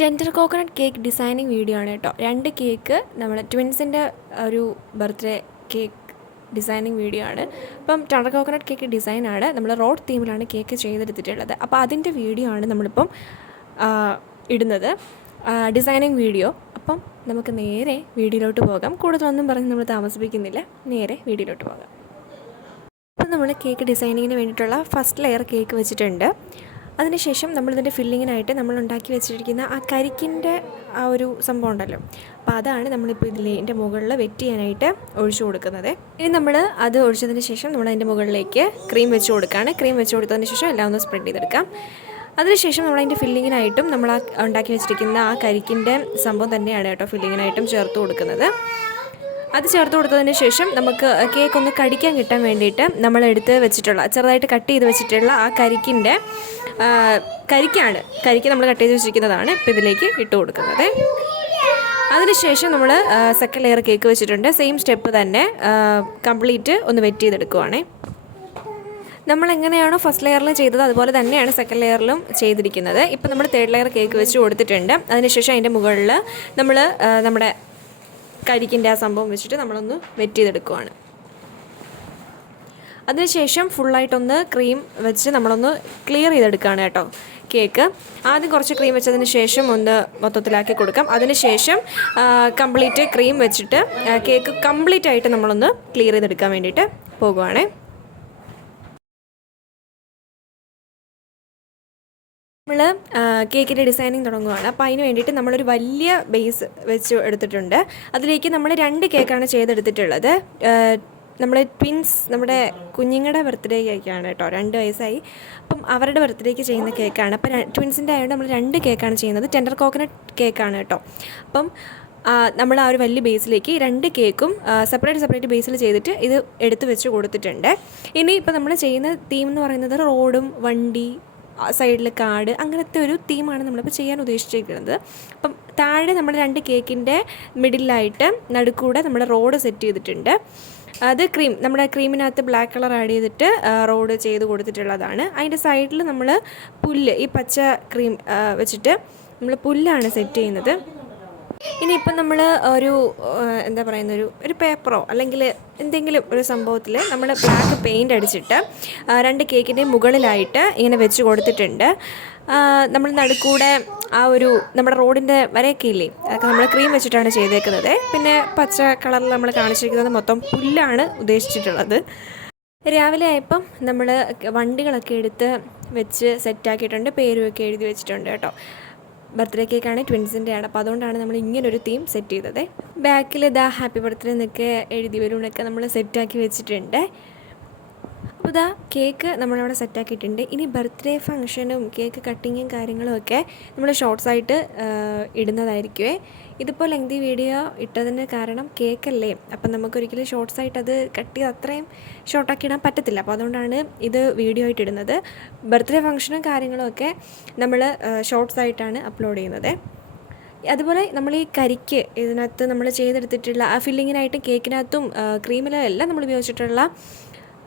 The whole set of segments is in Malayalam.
Tender coconut cake designing video ആണ് കേട്ടോ. 2 കേക്ക് നമ്മുടെ ട്വിൻസിൻ്റെ ഒരു ബർത്ത്ഡേ കേക്ക് ഡിസൈനിങ് വീഡിയോ ആണ്. അപ്പം ടെൻഡർ കോക്കനട്ട് കേക്ക് ഡിസൈനാണ്, നമ്മൾ റോഡ് തീമിലാണ് കേക്ക് ചെയ്തെടുത്തിട്ടുള്ളത്. അപ്പോൾ അതിൻ്റെ വീഡിയോ ആണ് നമ്മളിപ്പം ഇടുന്നത്, ഡിസൈനിങ് വീഡിയോ. അപ്പം നമുക്ക് നേരെ വീഡിയോയിലോട്ട് പോകാം. കൂടുതലൊന്നും പറഞ്ഞ് നമ്മൾ താമസിപ്പിക്കുന്നില്ല, നേരെ വീഡിയോയിലോട്ട് പോകാം. അപ്പം നമ്മൾ കേക്ക് ഡിസൈനിങ്ങിന് വേണ്ടിയിട്ടുള്ള ഫസ്റ്റ് ലെയർ കേക്ക് വെച്ചിട്ടുണ്ട്. അതിനുശേഷം നമ്മളിതിൻ്റെ ഫില്ലിങ്ങിനായിട്ട് നമ്മൾ ഉണ്ടാക്കി വെച്ചിരിക്കുന്ന ആ കരിക്കിൻ്റെ ആ ഒരു സംഭവം ഉണ്ടല്ലോ, അപ്പോൾ അതാണ് നമ്മളിപ്പോൾ ഇതിൻ്റെ മുകളിൽ വെറ്റ് ചെയ്യാനായിട്ട് ഒഴിച്ചു കൊടുക്കുന്നത്. ഇനി നമ്മൾ അത് ഒഴിച്ചതിന് ശേഷം നമ്മൾ അതിൻ്റെ മുകളിലേക്ക് ക്രീം വെച്ച് കൊടുക്കുകയാണ്. ക്രീം വെച്ച് കൊടുത്തതിന് ശേഷം എല്ലാം ഒന്ന് സ്പ്രെഡ് ചെയ്തെടുക്കാം. അതിനുശേഷം നമ്മളതിൻ്റെ ഫില്ലിങ്ങിനായിട്ടും നമ്മൾ ആ ഉണ്ടാക്കി വെച്ചിരിക്കുന്ന ആ കരിക്കിൻ്റെ സംഭവം തന്നെയാണ് കേട്ടോ ഫില്ലിങ്ങിനായിട്ടും ചേർത്ത് കൊടുക്കുന്നത്. അത് ചേർത്ത് കൊടുത്തതിന് ശേഷം നമുക്ക് കേക്ക് ഒന്ന് കടിക്കാൻ കിട്ടാൻ വേണ്ടിയിട്ട് നമ്മൾ എടുത്ത് വെച്ചിട്ടുള്ള ചെറുതായിട്ട് കട്ട് ചെയ്ത് വെച്ചിട്ടുള്ള ആ കരിക്ക് നമ്മൾ കട്ട് ചെയ്ത് വെച്ചിരിക്കുന്നതാണ് ഇപ്പോൾ ഇതിലേക്ക് ഇട്ട് കൊടുക്കുന്നത്. അതിനുശേഷം നമ്മൾ സെക്കൻഡ് ലെയർ കേക്ക് വെച്ചിട്ടുണ്ട്. സെയിം സ്റ്റെപ്പ് തന്നെ കംപ്ലീറ്റ് ഒന്ന് വെറ്റ് ചെയ്തെടുക്കുവാണേ. നമ്മൾ എങ്ങനെയാണോ ഫസ്റ്റ് ലെയറിലും ചെയ്തത് അതുപോലെ തന്നെയാണ് സെക്കൻഡ് ലെയറിലും ചെയ്തിരിക്കുന്നത്. ഇപ്പോൾ നമ്മൾ തേർഡ് ലെയർ കേക്ക് വെച്ച് കൊടുത്തിട്ടുണ്ട്. അതിനുശേഷം അതിൻ്റെ മുകളിൽ നമ്മൾ നമ്മുടെ കരിക്കിൻ്റെ ആ സംഭവം വെച്ചിട്ട് നമ്മളൊന്ന് വെറ്റ് ചെയ്തെടുക്കുവാണ്. അതിനുശേഷം ഫുള്ളായിട്ടൊന്ന് ക്രീം വെച്ച് നമ്മളൊന്ന് ക്ലിയർ ചെയ്തെടുക്കുകയാണ് കേട്ടോ കേക്ക്. ആദ്യം കുറച്ച് ക്രീം വെച്ചതിന് ശേഷം ഒന്ന് മൊത്തത്തിലാക്കി കൊടുക്കാം. അതിനുശേഷം കംപ്ലീറ്റ് ക്രീം വെച്ചിട്ട് കേക്ക് കംപ്ലീറ്റ് ആയിട്ട് നമ്മളൊന്ന് ക്ലിയർ ചെയ്തെടുക്കാൻ വേണ്ടിയിട്ട് പോകുവാണേ. നമ്മൾ കേക്കിൻ്റെ ഡിസൈനിങ് തുടങ്ങുകയാണ്. അപ്പോൾ അതിന് വേണ്ടിയിട്ട് നമ്മളൊരു വലിയ ബേസ് വെച്ച് എടുത്തിട്ടുണ്ട്. അതിലേക്ക് നമ്മൾ 2 കേക്കാണ് ചെയ്തെടുത്തിട്ടുള്ളത്. നമ്മൾ ട്വിൻസ്, നമ്മുടെ കുഞ്ഞുങ്ങളുടെ ബർത്ത്ഡേ കേക്കാണ് കേട്ടോ, 2 വയസ്സായി. അപ്പം അവരുടെ ബർത്ത്ഡേക്ക് ചെയ്യുന്ന കേക്കാണ്. അപ്പം ട്വിൻസിൻ്റെ ആയതുകൊണ്ട് നമ്മൾ 2 കേക്കാണ് ചെയ്യുന്നത്. ടെൻഡർ കോക്കനട്ട് കേക്കാണ് കേട്ടോ. അപ്പം നമ്മൾ ആ ഒരു വലിയ ബേസിലേക്ക് 2 കേക്കും സെപ്പറേറ്റ് ബേസിൽ ചെയ്തിട്ട് ഇത് എടുത്ത് വെച്ച് കൊടുത്തിട്ടുണ്ട്. ഇനി ഇപ്പോൾ നമ്മൾ ചെയ്യുന്ന തീം എന്ന് പറയുന്നത് റോഡും വണ്ടി സൈഡിൽ കാട് അങ്ങനത്തെ ഒരു തീമാണ് നമ്മളിപ്പോൾ ചെയ്യാൻ ഉദ്ദേശിച്ചിരിക്കുന്നത്. അപ്പം താഴെ നമ്മൾ 2 കേക്കിൻ്റെ മിഡിലായിട്ട് നടുക്കൂടെ നമ്മൾ റോഡ് സെറ്റ് ചെയ്തിട്ടുണ്ട്. അത് നമ്മുടെ ക്രീമിനകത്ത് ബ്ലാക്ക് കളർ ആഡ് ചെയ്തിട്ട് റോഡ് ചെയ്ത് കൊടുത്തിട്ടുള്ളതാണ്. അതിൻ്റെ സൈഡിൽ നമ്മൾ പുല്ല്, ഈ പച്ച ക്രീം വെച്ചിട്ട് നമ്മൾ പുല്ലാണ് സെറ്റ് ചെയ്യുന്നത്. ഇനിയിപ്പം നമ്മൾ എന്താ പറയുന്ന ഒരു പേപ്പറോ അല്ലെങ്കിൽ എന്തെങ്കിലും ഒരു സംഭവത്തിൽ നമ്മൾ ബ്ലാക്ക് പെയിൻ്റ് അടിച്ചിട്ട് 2 കേക്കിൻ്റെ മുകളിലായിട്ട് ഇങ്ങനെ വെച്ച് കൊടുത്തിട്ടുണ്ട്. നമ്മൾ നടുക്കൂടെ നമ്മുടെ റോഡിൻ്റെ വരയൊക്കെ ഇല്ലേ, അതൊക്കെ നമ്മൾ ക്രീം വെച്ചിട്ടാണ് ചെയ്തേക്കുന്നത്. പിന്നെ പച്ച കളറിൽ നമ്മൾ കാണിച്ചിരിക്കുന്നത് മൊത്തം പുല്ലാണ് ഉദ്ദേശിച്ചിട്ടുള്ളത്. രാവിലെ ആയപ്പം നമ്മൾ വണ്ടികളൊക്കെ എടുത്ത് വെച്ച് സെറ്റാക്കിയിട്ടുണ്ട്, പേരുമൊക്കെ എഴുതി വെച്ചിട്ടുണ്ട് കേട്ടോ. ബർത്ത്ഡേ കേക്കാണ്, ട്വിൻസിൻ്റെ ആണ്. അപ്പോൾ അതുകൊണ്ടാണ് നമ്മൾ ഇങ്ങനൊരു തീം സെറ്റ് ചെയ്തത്. ബാക്കിൽ ഹാപ്പി ബർത്ത്ഡേ എന്നൊക്കെ എഴുതി വരുന്നൊക്കെ നമ്മൾ സെറ്റാക്കി വെച്ചിട്ടുണ്ട്. അപ്പോൾ കേക്ക് നമ്മളവിടെ സെറ്റാക്കിയിട്ടുണ്ട്. ഇനി ബർത്ത്ഡേ ഫംഗ്ഷനും കേക്ക് കട്ടിങ്ങും കാര്യങ്ങളും ഒക്കെ നമ്മൾ ഷോർട്സായിട്ട് ഇടുന്നതായിരിക്കുമേ. ഇതിപ്പോൾ ലെങ്തി വീഡിയോ ഇട്ടതിന് കാരണം കേക്കല്ലേ, അപ്പം നമുക്കൊരിക്കലും ഷോർട്സായിട്ട് അത് കട്ട് ചെയ്ത് അത്രയും ഷോർട്ടാക്കി ഇടാൻ പറ്റത്തില്ല. അപ്പോൾ അതുകൊണ്ടാണ് ഇത് വീഡിയോ ആയിട്ട് ഇടുന്നത്. ബർത്ത്ഡേ ഫംഗ്ഷനും കാര്യങ്ങളും ഒക്കെ നമ്മൾ ഷോർട്സായിട്ടാണ് അപ്ലോഡ് ചെയ്യുന്നത്. അതുപോലെ നമ്മൾ ഈ കരിക്ക് ഇതിനകത്ത് നമ്മൾ ചെയ്തെടുത്തിട്ടുള്ള ആ ഫില്ലിങ്ങിനായിട്ടും കേക്കിനകത്തും ക്രീമിലും എല്ലാം നമ്മൾ ഉപയോഗിച്ചിട്ടുള്ള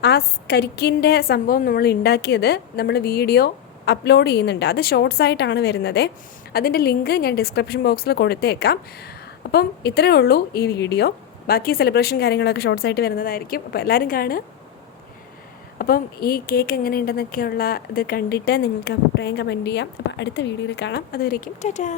ആ കരിക്കിൻ്റെ സംഭവം നമ്മൾ ഉണ്ടാക്കിയത് നമ്മൾ വീഡിയോ അപ്ലോഡ് ചെയ്യുന്നുണ്ട്. അത് ഷോർട്സായിട്ടാണ് വരുന്നത്. അതിൻ്റെ ലിങ്ക് ഞാൻ ഡിസ്ക്രിപ്ഷൻ ബോക്സിൽ കൊടുത്തേക്കാം. അപ്പം ഇത്രയേ ഉള്ളൂ ഈ വീഡിയോ. ബാക്കി സെലിബ്രേഷൻ കാര്യങ്ങളൊക്കെ ഷോർട്സായിട്ട് വരുന്നതായിരിക്കും. അപ്പോൾ എല്ലാവരും കാണുക. അപ്പം ഈ കേക്ക് എങ്ങനെയുണ്ടെന്നൊക്കെയുള്ള ഇത് കണ്ടിട്ട് നിങ്ങൾക്ക് അഭിപ്രായം കമൻറ്റ് ചെയ്യാം. അപ്പോൾ അടുത്ത വീഡിയോയിൽ കാണാം. അതുവരേക്കും ടാറ്റാ.